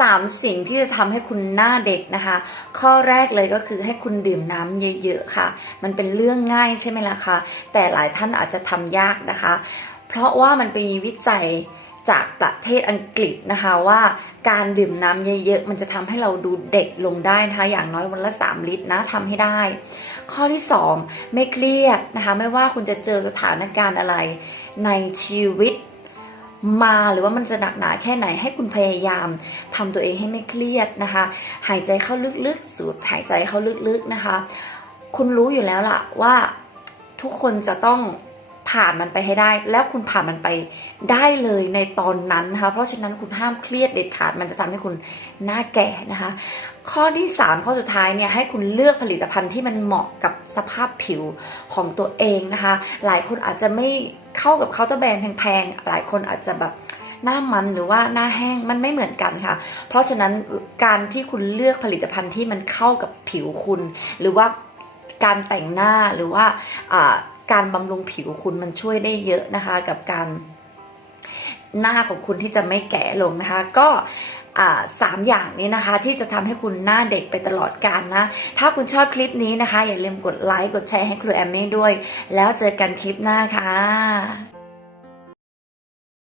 สามสิ่งที่จะทำให้คุณหน้าเด็กนะคะ ข้อแรกเลยก็คือให้คุณดื่มน้ำเยอะๆค่ะ มันเป็นเรื่องง่ายใช่ไหมล่ะคะแต่หลายท่านอาจจะทำยากนะคะ เพราะว่ามันเป็นวิจัยจากประเทศอังกฤษนะคะว่าการดื่มน้ำเยอะๆ มันจะทำให้เราดูเด็กลงได้นะคะอย่างน้อยวันละ 3 ลิตรนะทำให้ได้ ข้อที่ 2 ไม่เครียดนะคะ ไม่ว่าคุณจะเจอสถานการณ์อะไรในชีวิต มาหรือว่ามันจะหนักหนาแค่ไหนให้คุณพยายามทำตัวเองให้ไม่เครียดนะคะ หายใจเข้าลึกๆ สูดหายใจเข้าลึกๆนะคะ คุณรู้อยู่แล้วล่ะว่าทุกคนจะต้อง ผ่านมันไปให้ได้ แล้วคุณผ่านมันไปได้เลยในตอนนั้นนะคะ เพราะฉะนั้นคุณห้ามเครียดเด็ดขาดมันจะทำให้คุณหน้าแก่นะคะ ข้อที่ 3 ข้อสุดท้ายเนี่ยให้คุณเลือกผลิตภัณฑ์ที่มันเหมาะกับสภาพผิวของตัวเองนะคะ หลายคนอาจจะไม่เข้ากับเคาน์เตอร์แบรนด์แพงๆหลายคนอาจจะแบบหน้ามันหรือว่าหน้าแห้งมันไม่เหมือนกันค่ะ เพราะฉะนั้นการที่คุณเลือกผลิตภัณฑ์ที่มันเข้ากับผิวคุณ หรือว่าการแต่งหน้าหรือว่า การบำรุงผิวคุณมันช่วยได้เยอะนะคะ กับการหน้าของคุณที่จะไม่แก่ลงนะคะ ก็สามอย่างนี้นะคะที่จะทำให้คุณหน้าเด็กไปตลอดกาลนะ ถ้าคุณชอบคลิปนี้นะคะ อย่าลืมกดไลค์กดแชร์ให้ครูแอมมี่ด้วย แล้วเจอกันคลิปหน้าค่ะ